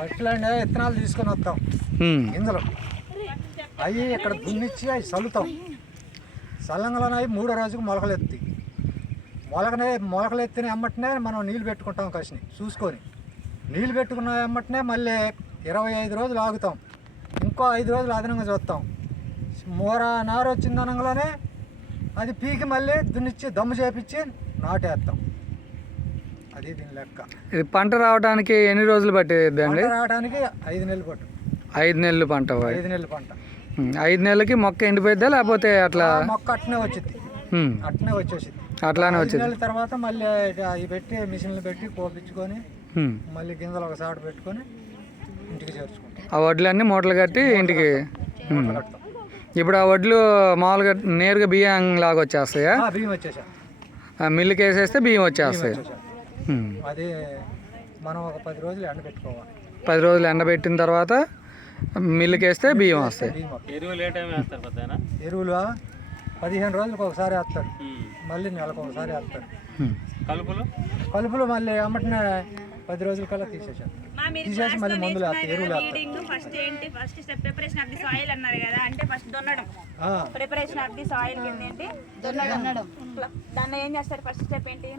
ఫస్ట్లో విత్తనాలు తీసుకొని వస్తాం, గింజలు అవి ఇక్కడ దున్నిచ్చి అవి చల్లుతాం. చల్లంగానే అవి 3వ రోజుకు మొలకలు ఎత్తాయి. మొలకలు ఎత్తిన ఎమ్మటనే మనం నీళ్ళు పెట్టుకుంటాం, కసిని చూసుకొని నీళ్ళు పెట్టుకున్న ఎమ్మటనే మళ్ళీ 25 రోజులు ఆగుతాం, ఇంకో 5 రోజులు అదనంగా చూస్తాం. నారు వచ్చింది అనగానే అది పీకి మళ్ళీ దున్నిచ్చి దమ్ము చేపించి నాటేస్తాం. అది దీని లెక్క. ఇది పంట రావడానికి ఎన్ని రోజులు పట్టేది అండి? రావడానికి 5 నెలలు పట్టు. 5 నెలలు పంట. 5 నెలల పంట. 5 నెలలకి మొక్క ఎండిపోయిద్దా లేకపోతే అట్లా? మొక్క అట్నే వచ్చింది, అట్నే వచ్చేసింది. అట్లానే వచ్చింది. 5 నెలల తర్వాత మళ్ళీ అవి పెట్టి మిషన్లు పెట్టి కోపించుకొని మళ్ళీ గింజలు ఒకసారి పెట్టుకొని ఇంటికి చేర్చుకుంటాం. ఆ వడ్లన్నీ మూటలు కట్టి ఇంటికి. ఇప్పుడు ఆ వడ్లు మామూలుగా నేరుగా బియ్యం లాగా వచ్చేస్తాయా? బియ్యం వచ్చేసా, మిల్లుకి వేసేస్తే బియ్యం వచ్చేస్తాయి. అది మనం ఒక 10 రోజులు ఎండబెట్టుకోవాలి. 10 రోజులు ఎండబెట్టిన తర్వాత మిల్లుకి వేస్తే బియ్యం వస్తాయి. ఎరువులు 15 రోజులకు ఒకసారి వేస్తారు, మళ్ళీ నెలకు ఒకసారి వేస్తారు. కలుపులు మళ్ళీ అమ్మటనే 10 రోజుల కల్లా తీసేసి మళ్ళీ మందులు వేస్తారు, ఎరువులు వేస్తారు. ఫస్ట్ ఏంటి, first step preparation of the soil అన్నారు కదా, అంటే ఫస్ట్ దున్నడం. ప్రిపరేషన్ ఆఫ్ ది సాయిల్ ఏంటి? దున్నడం. దాన్ని ఏం చేస్తారు? ఫస్ట్ స్టెప్ ఏంటి?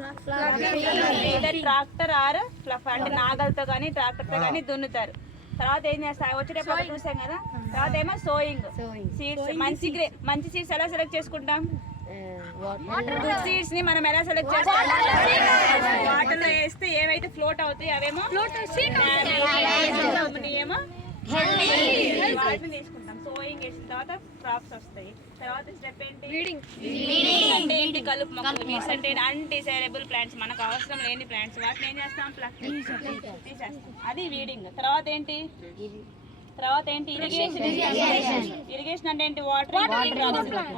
ట్రాక్టర్ ఆర్ ఫ్లఫ్ అంటే నాగలతో కానీ ట్రాక్టర్తో కానీ దున్నుతారు. తర్వాత ఏం చేస్తారు? వచ్చేటప్పుడు చూసాం కదా. తర్వాత ఏమో సోయింగ్, సీడ్స్. మంచి సీడ్స్ ఎలా సెలెక్ట్ చేసుకుంటాం? గుడ్ సీడ్స్ ని మనం ఎలా సెలెక్ట్ చేస్తాం? వాటర్ లో వేస్తే ఏవైతే ఫ్లోట్ అవుతాయి అవేమో ఏమో వాటిని తీసుకుంటాం. సోయింగ్ వేసిన తర్వాత క్రాప్స్ వస్తాయి. తర్వాత స్టెప్ ఏంటి? అంటే ఏంటి? కలుపు మొక్కలు. వీడ్స్ అంటే అన్డిసైరబుల్ ప్లాంట్స్, మనకు అవసరం లేని ప్లాంట్స్, వాటిని ఏం చేస్తాం? తీసేస్తాం. అది వీడింగ్. తర్వాత ఏంటి? ఇరిగేషన్. ఇరిగేషన్ అంటే ఏంటి?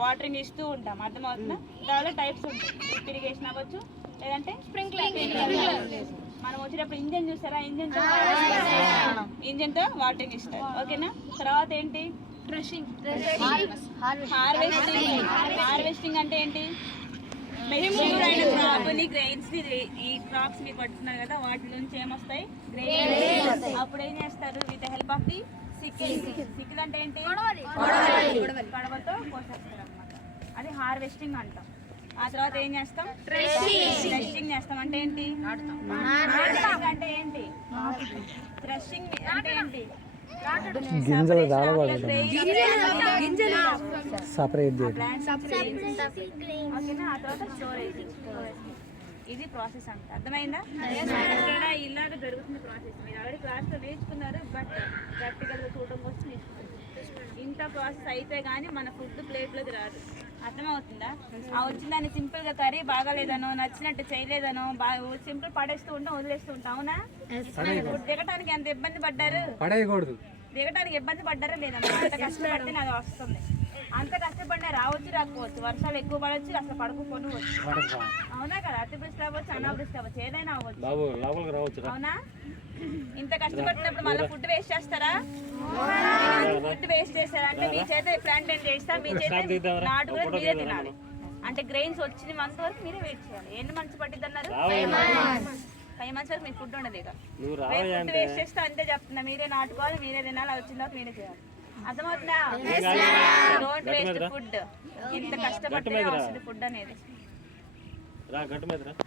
వాటరింగ్ ఇస్తూ ఉంటాం. అర్థమవుతుందా? దానిలో టైప్స్ ఉంటాయి. డ్రిప్ ఇరిగేషన్ అవ్వచ్చు, లేదంటే స్ప్రింక్లర్. మనం వచ్చేటప్పుడు ఇంజన్ చూస్తారా? ఇంజన్ తో వాటరింగ్ ఇస్తారు. ఓకేనా? తర్వాత ఏంటి? హార్వెస్టింగ్ అంటే ఏంటి? మెచ్యూర్ అయిన క్రాప్ ని, గ్రెయిన్స్ ని, ఈ క్రాప్స్ ని పట్టుకున్నారు కదా, వాటి నుంచి ఏమొస్తాయి? గ్రెయిన్స్. అప్పుడు ఏం చేస్తారు? With help of the sickle అంటే ఏంటి? కడవతో కోసేస్తారు అన్నమాట. అది హార్వెస్టింగ్ అంటాం. ఆ తర్వాత ఏం చేస్తాం? థ్రెషింగ్ చేస్తాం. అంటే ఏంటి? అంటే ఏంటి? థ్రెషింగ్ అంటే ఏంటి? గింజలు సపరేట్ చేయడం. ఓకేనా? ఆ తర్వాత స్టోరేజ్. ఇది ప్రాసెస్ అంట. అర్థమైందా? ఇలాగ జరుగుతుంది ప్రాసెస్. మీరు ఆల్రెడీ క్లాస్లో నేర్చుకున్నారు, బట్ ప్రాక్టికల్గా చూడడం కోసం నేర్చుకున్నారు. ఇంత ప్రాసెస్ అయితే కానీ మన ఫుడ్ ప్లేట్లోకి రాదు. అర్థమవుతుందా? ఆ వచ్చిందాన్ని సింపుల్గా కర్రీ బాగాలేదనో, నచ్చినట్టు చేయలేదనో, సింపుల్ పడేస్తూ ఉంటాం, వదిలేస్తూ ఉంటాం. అవునా? ఫుడ్ దిగటానికి ఎంత ఇబ్బంది పడ్డారు? దిగటానికి ఇబ్బంది పడ్డారా లేదా? అంత కష్టపడితే నాకు వస్తుంది. అంత కష్టపడినా రావచ్చు, రాకపోవచ్చు. వర్షాలు ఎక్కువ పడవచ్చు, అసలు పడకపోవచ్చు. అవునా కదా? అతివృష్టి అవ్వచ్చు, అనావృష్టి అవ్వచ్చు, ఏదైనా అవ్వచ్చు. అవునా? ఇంత కష్టపడినప్పుడు మళ్ళీ ఫుడ్ వేస్ట్ చేస్తారా? ఫుడ్ వేస్ట్ చేస్తారా? అంటే మీ చేత ప్లాంటేషన్ చేస్తా, మీ చేత నాటు కూడా మీరే తినాలి. అంటే గ్రెయిన్స్ వచ్చిన మంత్ వరకు మీరే వెయిట్ చేయాలి. ఎన్ని మంత్స్ పట్టిద్ది అన్నారు? 5 months వరకు మీకు ఫుడ్ ఉండదు. ఇక ఫుడ్ వేస్ట్ చేస్తే అంతే చెప్తున్నా. మీరే నాటుకోవాలి, మీరే తినాలి. వచ్చిన తర్వాత మీరే చేయాలి. అర్థమవుతుందా? Don't waste food. ఇంత కష్టపడితే వస్తుంది ఫుడ్ అనేది.